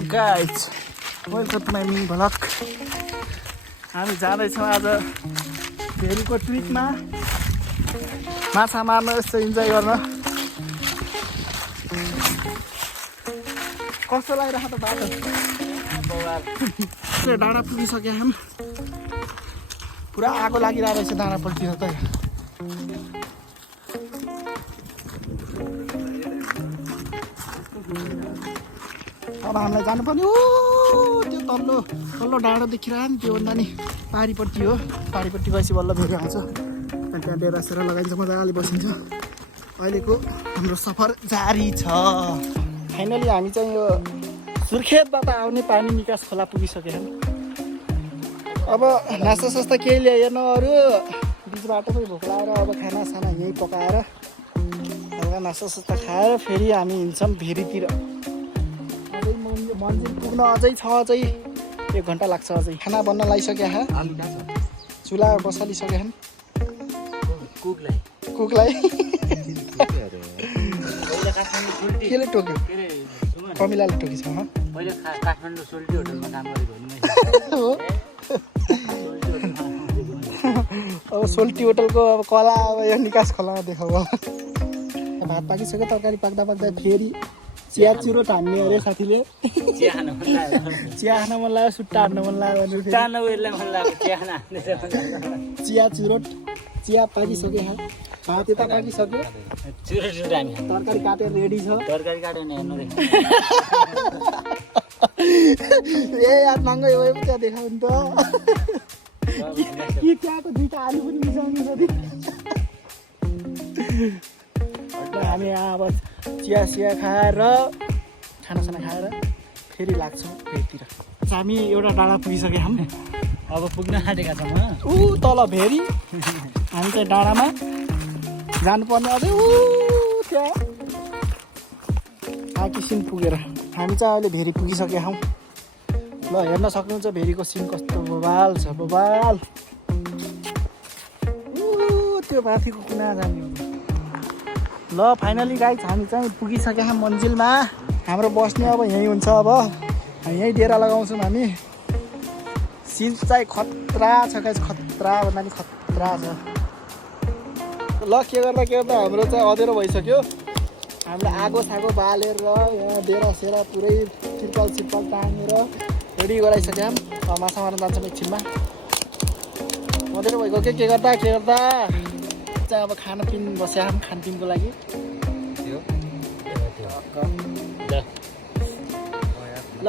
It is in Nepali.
Guys welcome to my mini vlog. हामी जाँदैछौँ आज भेरीको ट्रिपमा माछा मार्न, यस्तो इन्जोय गर्न। कस्तो लागिरहेको त बाटो? डाँडा पुगिसक्यो हामी। पुरा आगो लागिरहेको रहेछ डाँडापट्टि त। अब हामीलाई जानुपर्ने हो त्यो तल्लो डाँडो देखिरह नि, त्योभन्दा नि पारिपट्टि हो। पारिपट्टि गएपछि बल्ल भेरी आउँछ। अनि त्यहाँ डेरा सेरा लगाइन्छ, मजाले बसिन्छ। अहिलेको हाम्रो सफर जारी छ। फाइनली हामी चाहिँ यो सुर्खेतबाट आउने पानी निकास खोला पुगिसक्यो। अब नास्ता सास्ता केही ल्याएन अरू, बिचबाट पनि भोक लागेर अब खानासाना यहीँ पकाएर हल्का नास्ता सास्ता खाएर फेरि हामी हिँड्छौँ भेरीतिर। मन्दिर पुग्न अझै छ, अझै 1 घन्टा लाग्छ। अझै खाना बन्न लागिसक्यो। चुल्हा बसालिसक्यो कुकलाई केले टोक्यो? कमिलाले टोकेछ। मैले काठमाडौँ सोल्टी होटलमा काम गरेको हो। अब सोल्टी होटलको अब कला अब यो निकास खोलामा देखाउ। भात पाकिसक्यो, तरकारी पाक्दा पाक्दा फेरि चिया चुरोट हान्ने अरे साथीले। चिया खान मन लाग्यो, सुट्टा हान्न मन लाग्यो भने चिया चुरोट। चिया पाकिसक्यो, भात यता पाकिसक्यो, तरकारी काटेर रेडी छ। तरकारी काट्यो भने हेर्नु ए यार महँगै भयो त्यहाँ देखाउ नि त। कि त्यहाँ त 2टा आलु पनि मिसाउनु छ। हामी यहाँ अब चिया सिया खाएर खानासाना खाएर फेरि लाग्छौँ भेरीतिर। हामी एउटा डाँडा पुगिसक्यो। हामी अब पुग्न आँटेका छौँ। ऊ तल भेरी, हामी चाहिँ डाँडामा जानुपर्ने अझै ऊ त्यहाँ आकिसिन पुगेर हामी चाहिँ अहिले भेरी पुगिसकेका छौँ। ल हेर्न सक्नुहुन्छ भेरीको सिन कस्तो बबाल छ, बबाल। त्यो माथिको कुना जाने हो। ल फाइनली गाइज हामी चाहिँ पुगिसकेका छौँ मन्जिलमा। हाम्रो बस्ने अब यहीँ हुन्छ। अब हामी यहीँ डेरा लगाउँछौँ हामी। सिन चाहिँ खतरा छ गाइज, खतरा भन्दा नि खतरा छ। ल के गर्दा हाम्रो चाहिँ अँधेरो भइसक्यो। हामीले आगो सागो बालेर यहाँ डेरा सेरा पुरै तिर्पाल सिर्पाल तानेर रेडी गराइसक्यौँ। माछा मार्न जान्छौँ एकछिनमा। अँधेरो भइगयो के गर्दा चाहिँ अब खानपिन बस्या खानपिनको लागि।